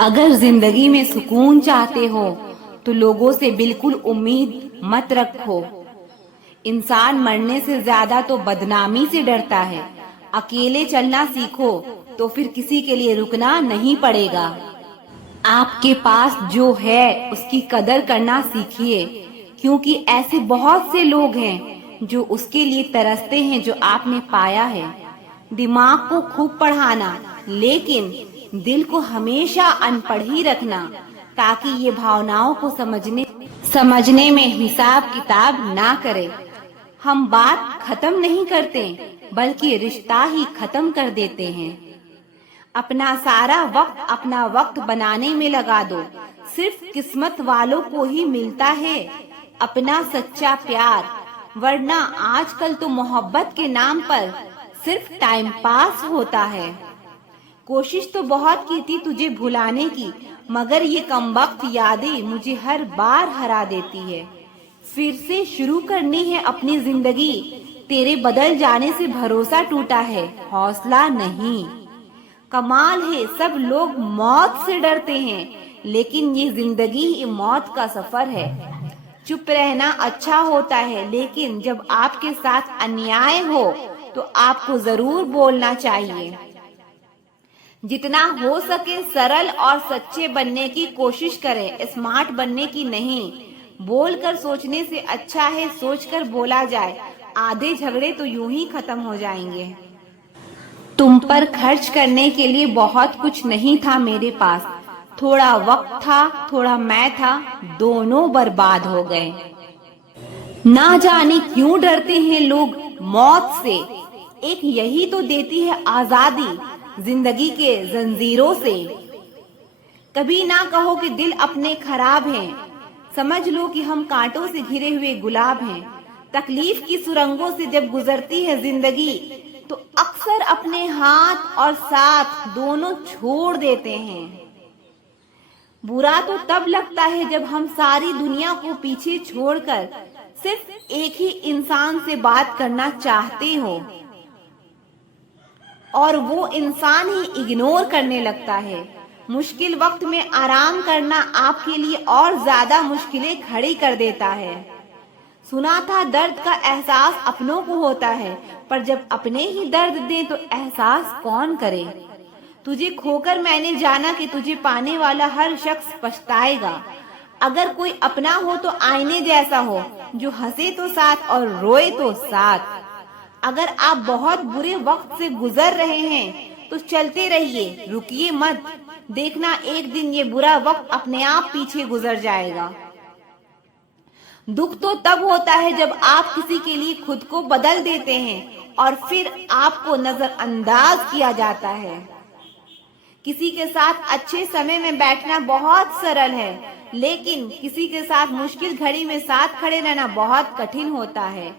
अगर जिंदगी में सुकून चाहते हो तो लोगों से बिल्कुल उम्मीद मत रखो। इंसान मरने से ज्यादा तो बदनामी से डरता है। अकेले चलना सीखो तो फिर किसी के लिए रुकना नहीं पड़ेगा। आपके पास जो है उसकी कदर करना सीखिए, क्योंकि ऐसे बहुत से लोग हैं जो उसके लिए तरसते हैं जो आपने पाया है। दिमाग को खूब पढ़ाना, लेकिन दिल को हमेशा अनपढ़ ही रखना, ताकि ये भावनाओं को समझने में हिसाब किताब ना करे। हम बात खत्म नहीं करते, बल्कि रिश्ता ही खत्म कर देते हैं। अपना सारा वक्त अपना वक्त बनाने में लगा दो, सिर्फ किस्मत वालों को ही मिलता है अपना सच्चा प्यार, वरना आजकल तो मोहब्बत के नाम पर सिर्फ टाइम पास होता है। कोशिश तो बहुत की थी तुझे भुलाने की, मगर ये कमबख्त यादें मुझे हर बार हरा देती है। फिर से शुरू करनी है अपनी जिंदगी, तेरे बदल जाने से भरोसा टूटा है, हौसला नहीं। कमाल है, सब लोग मौत से डरते हैं, लेकिन ये जिंदगी ही मौत का सफर है। चुप रहना अच्छा होता है, लेकिन जब आपके साथ अन्याय हो तो आपको जरूर बोलना चाहिए। जितना हो सके सरल और सच्चे बनने की कोशिश करें, स्मार्ट बनने की नहीं। बोलकर सोचने से अच्छा है सोचकर बोला जाए। आधे झगड़े तो यूं ही खत्म हो जाएंगे। तुम पर खर्च करने के लिए बहुत कुछ नहीं था मेरे पास, थोड़ा वक्त था, थोड़ा मैं था, दोनों बर्बाद हो गए। ना जाने क्यों डरते हैं लोग मौत से, एक यही तो देती है आजादी जिंदगी के जंजीरों से। कभी ना कहो कि दिल अपने खराब हैं, समझ लो कि हम कांटों से घिरे हुए गुलाब हैं। तकलीफ की सुरंगों से जब गुजरती है जिंदगी, तो अक्सर अपने हाथ और साथ दोनों छोड़ देते हैं। बुरा तो तब लगता है जब हम सारी दुनिया को पीछे छोड़कर सिर्फ एक ही इंसान से बात करना चाहते हो और वो इंसान ही इग्नोर करने लगता है। मुश्किल वक्त में आराम करना आपके लिए और ज्यादा मुश्किलें खड़ी कर देता है। सुना था दर्द का एहसास अपनों को होता है, पर जब अपने ही दर्द दें तो एहसास कौन करे। तुझे खोकर मैंने जाना कि तुझे पाने वाला हर शख्स पछताएगा। अगर कोई अपना हो तो आईने जैसा हो, जो हंसे तो साथ और रोए तो साथ। अगर आप बहुत बुरे वक्त से गुजर रहे हैं तो चलते रहिए, रुकिए मत। देखना एक दिन ये बुरा वक्त अपने आप पीछे गुजर जाएगा। दुख तो तब होता है जब आप किसी के लिए खुद को बदल देते हैं और फिर आपको नजरअंदाज किया जाता है। किसी के साथ अच्छे समय में बैठना बहुत सरल है, लेकिन किसी के साथ मुश्किल घड़ी में साथ खड़े रहना बहुत कठिन होता है।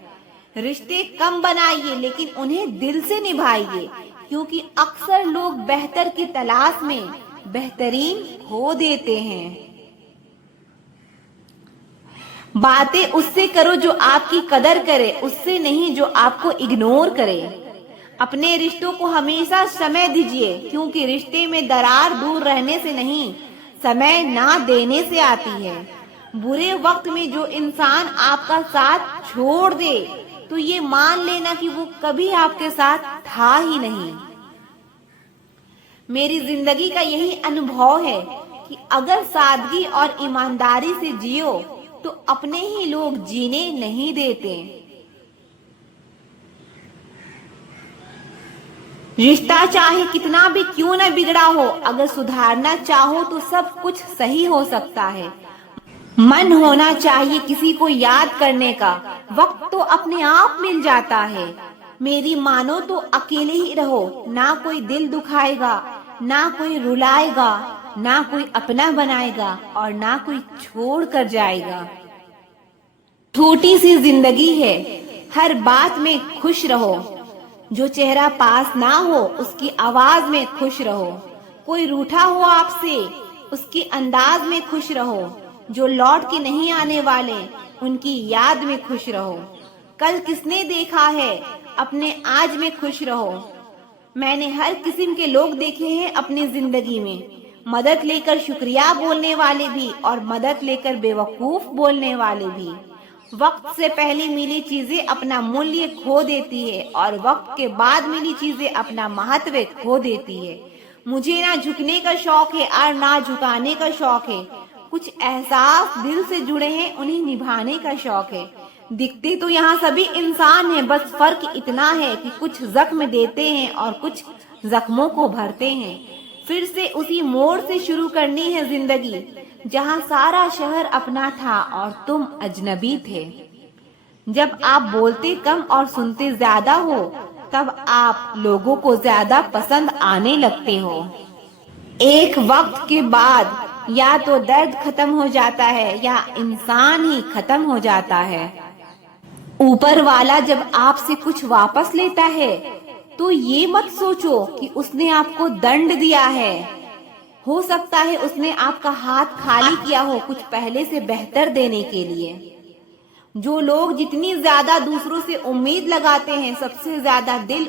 रिश्ते कम बनाइए, लेकिन उन्हें दिल से निभाइए, क्योंकि अक्सर लोग बेहतर की तलाश में बेहतरीन खो देते हैं। बातें उससे करो जो आपकी कदर करे, उससे नहीं जो आपको इग्नोर करे। अपने रिश्तों को हमेशा समय दीजिए, क्योंकि रिश्ते में दरार दूर रहने से नहीं, समय ना देने से आती है। बुरे वक्त में जो इंसान आपका साथ छोड़ दे, तो ये मान लेना कि वो कभी आपके साथ था ही नहीं। मेरी जिंदगी का यही अनुभव है कि अगर सादगी और ईमानदारी से जियो तो अपने ही लोग जीने नहीं देते। रिश्ता चाहे कितना भी क्यों न बिगड़ा हो, अगर सुधारना चाहो तो सब कुछ सही हो सकता है। मन होना चाहिए किसी को याद करने का, वक्त तो अपने आप मिल जाता है। मेरी मानो तो अकेले ही रहो, ना कोई दिल दुखाएगा, ना कोई रुलाएगा, ना कोई अपना बनाएगा और ना कोई छोड़ कर जाएगा। छोटी सी जिंदगी है, हर बात में खुश रहो। जो चेहरा पास ना हो उसकी आवाज में खुश रहो। कोई रूठा हो आपसे, उसके अंदाज में खुश रहो। जो लौट के नहीं आने वाले, उनकी याद में खुश रहो। कल किसने देखा है, अपने आज में खुश रहो। मैंने हर किस्म के लोग देखे हैं अपनी जिंदगी में, मदद लेकर शुक्रिया बोलने वाले भी और मदद लेकर बेवकूफ बोलने वाले भी। वक्त से पहले मिली चीजें अपना मूल्य खो देती है और वक्त के बाद मिली चीजें अपना महत्व खो देती है। मुझे ना झुकने का शौक है और ना झुकाने का शौक है। कुछ एहसास दिल से जुड़े हैं, उन्हें निभाने का शौक है। दिखते तो यहाँ सभी इंसान हैं, बस फर्क इतना है कि कुछ जख्म देते हैं और कुछ जख्मों को भरते हैं। फिर से उसी मोड़ से शुरू करनी है जिंदगी, जहाँ सारा शहर अपना था और तुम अजनबी थे। जब आप बोलते कम और सुनते ज्यादा हो, तब आप लोगों को ज्यादा पसंद आने लगते हो। एक वक्त के बाद या तो दर्द खत्म हो जाता है या इंसान ही खत्म हो जाता है। ऊपर वाला जब आपसे कुछ वापस लेता है तो ये मत सोचो कि उसने आपको दंड दिया है। हो सकता है उसने आपका हाथ खाली किया हो कुछ पहले से बेहतर देने के लिए। जो लोग जितनी ज्यादा दूसरों से उम्मीद लगाते हैं, सबसे ज्यादा दिल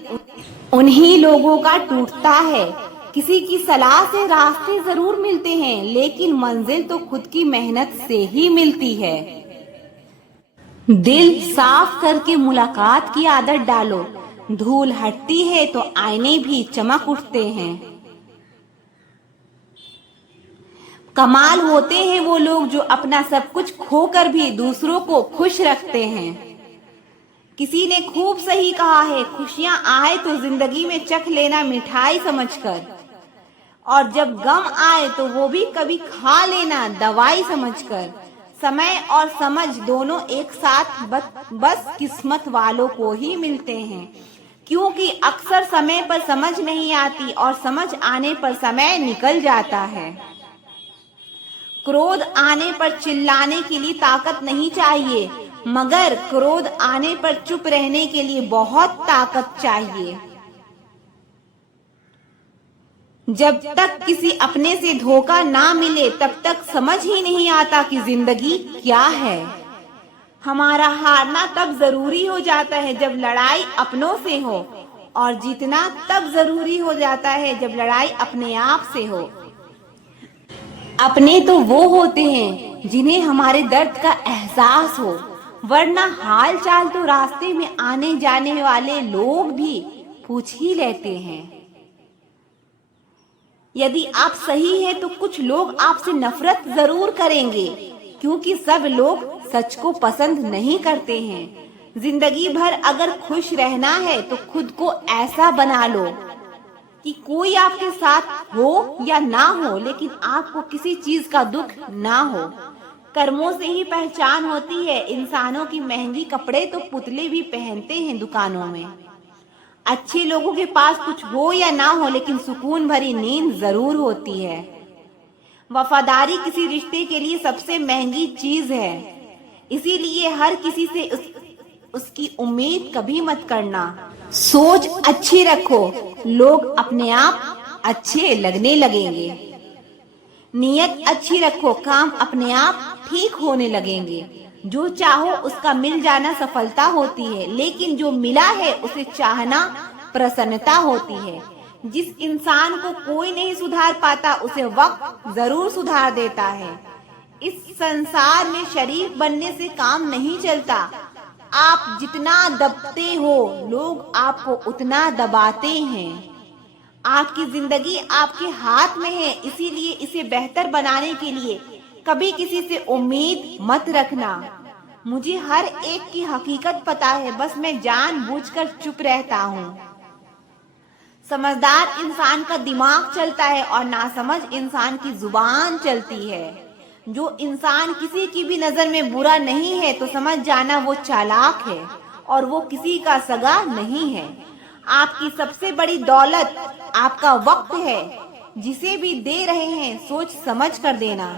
उन्हीं लोगों का टूटता है। किसी की सलाह से रास्ते जरूर मिलते हैं, लेकिन मंजिल तो खुद की मेहनत से ही मिलती है। दिल साफ करके मुलाकात की आदत डालो। धूल हटती है तो आईने भी चमक उठते हैं। कमाल होते हैं वो लोग जो अपना सब कुछ खोकर भी दूसरों को खुश रखते हैं। किसी ने खूब सही कहा है, खुशियां आए तो जिंदगी में चख लेना मिठाई समझकर, और जब गम आए तो वो भी कभी खा लेना दवाई समझकर। समय और समझ दोनों एक साथ बस किस्मत वालों को ही मिलते हैं, क्योंकि अक्सर समय पर समझ नहीं आती और समझ आने पर समय निकल जाता है। क्रोध आने पर चिल्लाने के लिए ताकत नहीं चाहिए, मगर क्रोध आने पर चुप रहने के लिए बहुत ताकत चाहिए। जब तक किसी अपने से धोखा ना मिले तब तक समझ ही नहीं आता कि जिंदगी क्या है। हमारा हारना तब जरूरी हो जाता है जब लड़ाई अपनों से हो, और जीतना तब जरूरी हो जाता है जब लड़ाई अपने आप से हो। अपने तो वो होते हैं जिन्हें हमारे दर्द का एहसास हो, वरना हाल चाल तो रास्ते में आने जाने वाले लोग भी पूछ ही लेते हैं। यदि आप सही हैं तो कुछ लोग आपसे नफरत जरूर करेंगे, क्योंकि सब लोग सच को पसंद नहीं करते हैं। जिंदगी भर अगर खुश रहना है तो खुद को ऐसा बना लो कि कोई आपके साथ हो या ना हो, लेकिन आपको किसी चीज का दुख ना हो। कर्मों से ही पहचान होती है। इंसानों की महंगी कपड़े तो पुतले भी पहनते हैं दुकानों में। अच्छे लोगों के पास कुछ हो या ना हो, लेकिन सुकून भरी नींद जरूर होती है। वफादारी किसी रिश्ते के लिए सबसे महंगी चीज है, इसीलिए हर किसी से उसकी उम्मीद कभी मत करना। सोच अच्छी रखो, लोग अपने आप अच्छे लगने लगेंगे। नीयत अच्छी रखो, काम अपने आप ठीक होने लगेंगे। जो चाहो उसका मिल जाना सफलता होती है, लेकिन जो मिला है उसे चाहना प्रसन्नता होती है। जिस इंसान को कोई नहीं सुधार पाता उसे वक्त जरूर सुधार देता है। इस संसार में शरीफ बनने से काम नहीं चलता। आप जितना दबते हो लोग आपको उतना दबाते हैं। आपकी जिंदगी आपके हाथ में है, इसीलिए इसे बेहतर बनाने के लिए कभी किसी से उम्मीद मत रखना। मुझे हर एक की हकीकत पता है, बस मैं जानबूझकर चुप रहता हूँ। समझदार इंसान का दिमाग चलता है और नासमझ इंसान की जुबान चलती है। जो इंसान किसी की भी नजर में बुरा नहीं है तो समझ जाना वो चालाक है और वो किसी का सगा नहीं है। आपकी सबसे बड़ी दौलत आपका वक्त है। जिसे भी दे रहे हैं सोच समझ कर देना।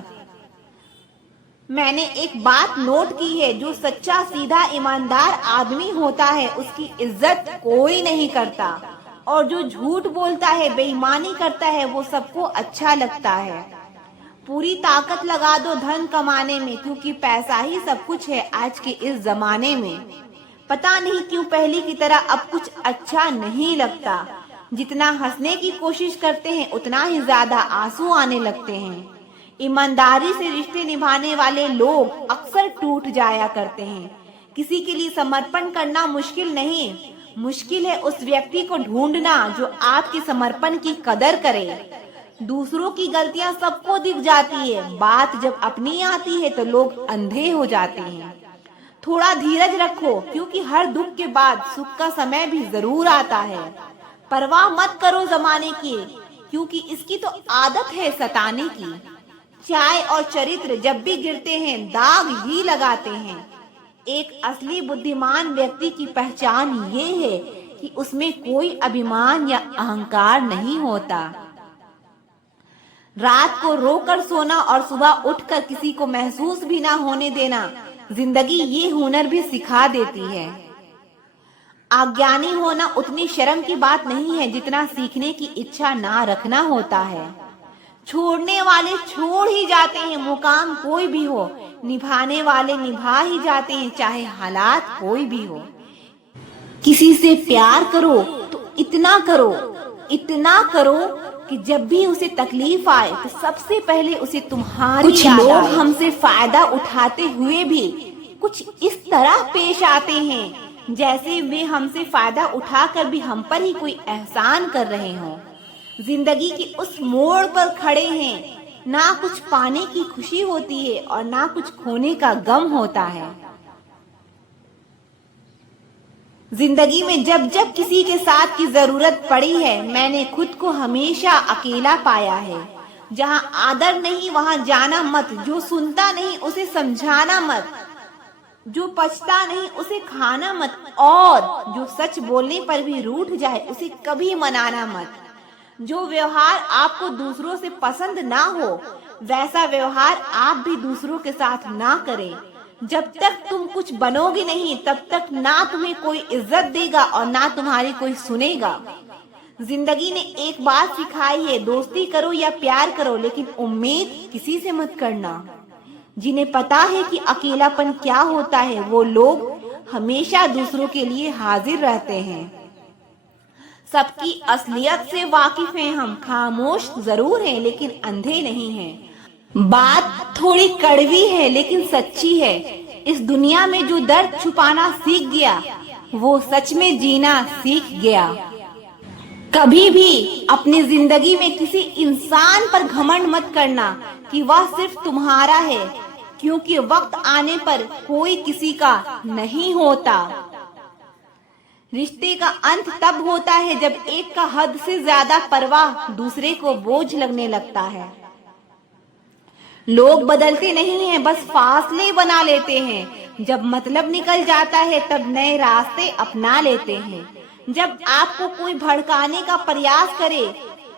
मैंने एक बात नोट की है, जो सच्चा सीधा ईमानदार आदमी होता है उसकी इज्जत कोई नहीं करता, और जो झूठ बोलता है बेईमानी करता है वो सबको अच्छा लगता है। पूरी ताकत लगा दो धन कमाने में, क्योंकि पैसा ही सब कुछ है आज के इस जमाने में। पता नहीं क्यों पहले की तरह अब कुछ अच्छा नहीं लगता। जितना हंसने की कोशिश करते हैं उतना ही ज्यादा आंसू आने लगते हैं। ईमानदारी से रिश्ते निभाने वाले लोग अक्सर टूट जाया करते हैं। किसी के लिए समर्पण करना मुश्किल नहीं, मुश्किल है उस व्यक्ति को ढूंढना जो आपके समर्पण की कदर करे। दूसरों की गलतियां सबको दिख जाती है, बात जब अपनी आती है तो लोग अंधे हो जाते हैं। थोड़ा धीरज रखो, क्योंकि हर दुख के बाद सुख का समय भी जरूर आता है। परवाह मत करो जमाने की, क्योंकि इसकी तो आदत है सताने की। चाय और चरित्र जब भी गिरते हैं दाग ही लगाते हैं। एक असली बुद्धिमान व्यक्ति की पहचान ये है कि उसमें कोई अभिमान या अहंकार नहीं होता। रात को रोकर सोना और सुबह उठकर किसी को महसूस भी ना होने देना, जिंदगी ये हुनर भी सिखा देती है। अज्ञानी होना उतनी शर्म की बात नहीं है जितना सीखने की इच्छा ना रखना होता है। छोड़ने वाले छोड़ ही जाते हैं, मुकाम कोई भी हो। निभाने वाले निभा ही जाते हैं, चाहे हालात कोई भी हो। किसी से प्यार करो तो इतना करो कि जब भी उसे तकलीफ आए तो सबसे पहले उसे तुम्हारी कुछ लोग हमसे फायदा उठाते हुए भी कुछ इस तरह पेश आते हैं जैसे वे हमसे फायदा उठाकर भी हम पर ही कोई एहसान कर रहे हों। जिंदगी के उस मोड़ पर खड़े हैं, ना कुछ पाने की खुशी होती है और ना कुछ खोने का गम होता है। जिंदगी में जब जब किसी के साथ की जरूरत पड़ी है, मैंने खुद को हमेशा अकेला पाया है। जहाँ आदर नहीं वहाँ जाना मत, जो सुनता नहीं उसे समझाना मत, जो पछता नहीं उसे खाना मत, और जो सच बोलने पर भी रूठ जाए उसे कभी मनाना मत। जो व्यवहार आपको दूसरों से पसंद ना हो वैसा व्यवहार आप भी दूसरों के साथ ना करें। जब तक तुम कुछ बनोगे नहीं तब तक ना तुम्हें कोई इज्जत देगा और ना तुम्हारी कोई सुनेगा। जिंदगी ने एक बात सिखाई है, दोस्ती करो या प्यार करो लेकिन उम्मीद किसी से मत करना। जिन्हें पता है कि अकेलापन क्या होता है वो लोग हमेशा दूसरों के लिए हाजिर रहते हैं। सबकी असलियत से वाकिफ हैं हम, खामोश जरूर हैं लेकिन अंधे नहीं हैं। बात थोड़ी कड़वी है लेकिन सच्ची है। इस दुनिया में जो दर्द छुपाना सीख गया वो सच में जीना सीख गया। कभी भी अपनी जिंदगी में किसी इंसान पर घमंड मत करना कि वह सिर्फ तुम्हारा है, क्योंकि वक्त आने पर कोई किसी का नहीं होता। रिश्ते का अंत तब होता है जब एक का हद से ज्यादा परवाह दूसरे को बोझ लगने लगता है। लोग बदलते नहीं हैं, बस फासले बना लेते हैं। जब मतलब निकल जाता है तब नए रास्ते अपना लेते हैं। जब आपको कोई भड़काने का प्रयास करे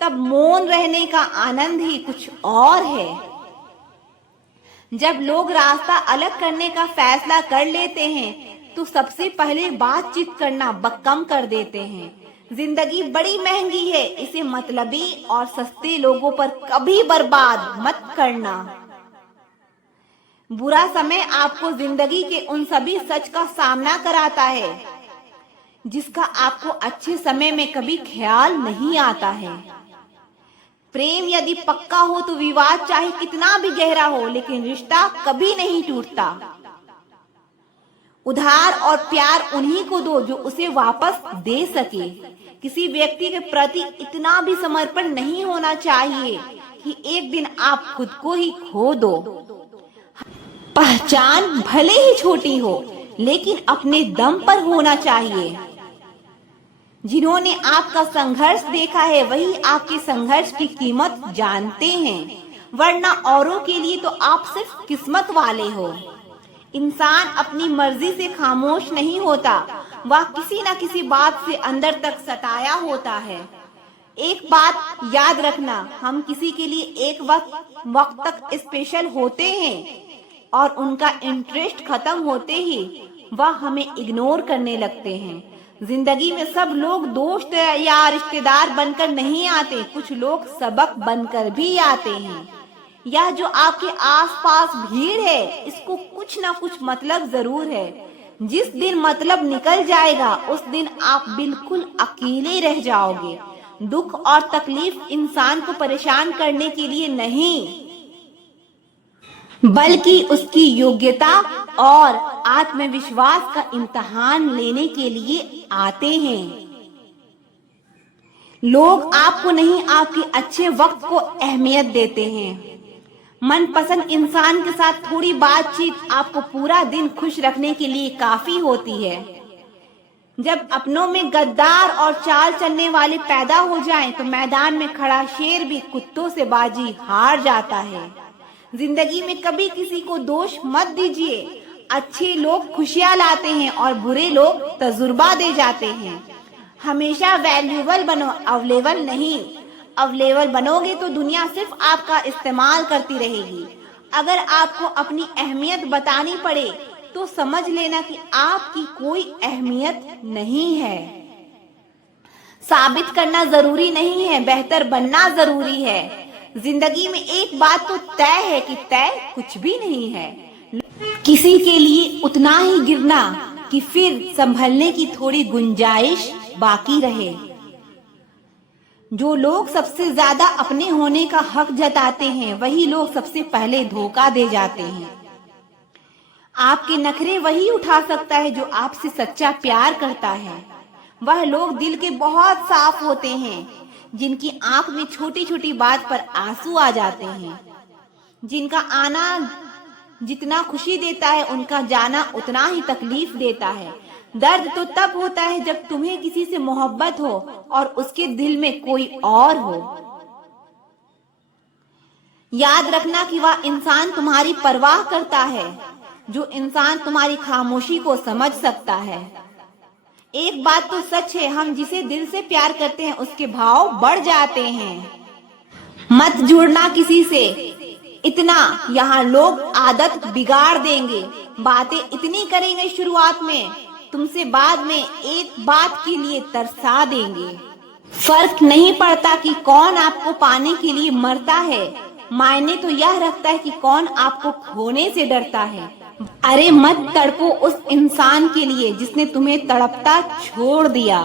तब मौन रहने का आनंद ही कुछ और है। जब लोग रास्ता अलग करने का फैसला कर लेते हैं तो सबसे पहले बातचीत करना कम कर देते हैं। जिंदगी बड़ी महंगी है, इसे मतलबी और सस्ते लोगों पर कभी बर्बाद मत करना। बुरा समय आपको जिंदगी के उन सभी सच का सामना कराता है जिसका आपको अच्छे समय में कभी ख्याल नहीं आता है। प्रेम यदि पक्का हो तो विवाद चाहे कितना भी गहरा हो लेकिन रिश्ता कभी नहीं टूटता। उधार और प्यार उन्हीं को दो जो उसे वापस दे सके। किसी व्यक्ति के प्रति इतना भी समर्पण नहीं होना चाहिए कि एक दिन आप खुद को ही खो दो। पहचान भले ही छोटी हो लेकिन अपने दम पर होना चाहिए। जिन्होंने आपका संघर्ष देखा है वही आपके संघर्ष की कीमत जानते हैं, वरना औरों के लिए तो आप सिर्फ किस्मत वाले हो। इंसान अपनी मर्जी से खामोश नहीं होता, वह किसी न किसी बात से अंदर तक सताया होता है। एक बात याद रखना, हम किसी के लिए एक वक्त तक स्पेशल होते हैं और उनका इंटरेस्ट खत्म होते ही वह हमें इग्नोर करने लगते हैं। जिंदगी में सब लोग दोस्त या रिश्तेदार बनकर नहीं आते, कुछ लोग सबक बनकर भी आते हैं। यह जो आपके आसपास भीड़ है इसको कुछ ना कुछ मतलब जरूर है। जिस दिन मतलब निकल जाएगा उस दिन आप बिल्कुल अकेले रह जाओगे। दुख और तकलीफ इंसान को परेशान करने के लिए नहीं, बल्कि उसकी योग्यता और आत्मविश्वास का इम्तिहान लेने के लिए आते हैं। लोग आपको नहीं, आपके अच्छे वक्त को अहमियत देते हैं। मनपसंद इंसान के साथ थोड़ी बातचीत आपको पूरा दिन खुश रखने के लिए काफी होती है। जब अपनों में गद्दार और चाल चलने वाले पैदा हो जाएं, तो मैदान में खड़ा शेर भी कुत्तों से बाजी हार जाता है। जिंदगी में कभी किसी को दोष मत दीजिए। अच्छे लोग खुशियां लाते हैं और बुरे लोग तजुर्बा दे जाते हैं। हमेशा वैल्यूएबल बनो, अवेलेबल नहीं। अवेलेबल बनोगे तो दुनिया सिर्फ आपका इस्तेमाल करती रहेगी। अगर आपको अपनी अहमियत बतानी पड़े तो समझ लेना कि आपकी कोई अहमियत नहीं है। साबित करना जरूरी नहीं है, बेहतर बनना जरूरी है। जिंदगी में एक बात तो तय है कि तय कुछ भी नहीं है। किसी के लिए उतना ही गिरना कि फिर संभलने की थोड़ी गुंजाइश बाकी रहे। जो लोग सबसे ज्यादा अपने होने का हक जताते हैं, वही लोग सबसे पहले धोखा दे जाते हैं। आपके नखरे वही उठा सकता है जो आपसे सच्चा प्यार करता है। वह लोग दिल के बहुत साफ होते हैं, जिनकी आंख में छोटी छोटी बात पर आंसू आ जाते हैं। जिनका आना जितना खुशी देता है, उनका जाना उतना ही तकलीफ देता है। दर्द तो तब होता है जब तुम्हें किसी से मोहब्बत हो और उसके दिल में कोई और हो। याद रखना कि वह इंसान तुम्हारी परवाह करता है, जो इंसान तुम्हारी खामोशी को समझ सकता है। एक बात तो सच है, हम जिसे दिल से प्यार करते हैं उसके भाव बढ़ जाते हैं। मत जुड़ना किसी से इतना, यहाँ लोग आदत बिगाड़ देंगे। बातें इतनी करेंगे शुरुआत में, तुमसे बाद में एक बात के लिए तरसा देंगे। फर्क नहीं पड़ता कि कौन आपको पाने के लिए मरता है, मायने तो यह रखता है कि कौन आपको खोने से डरता है। अरे मत तड़पो उस इंसान के लिए जिसने तुम्हें तड़पता छोड़ दिया।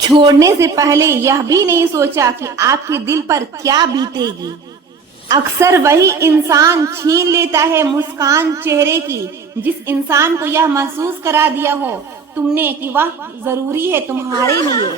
छोड़ने से पहले यह भी नहीं सोचा कि आपके दिल पर क्या बीतेगी। अक्सर वही इंसान छीन लेता है मुस्कान चेहरे की, जिस इंसान को यह महसूस करा दिया हो तुमने कि वह जरूरी है तुम्हारे लिए।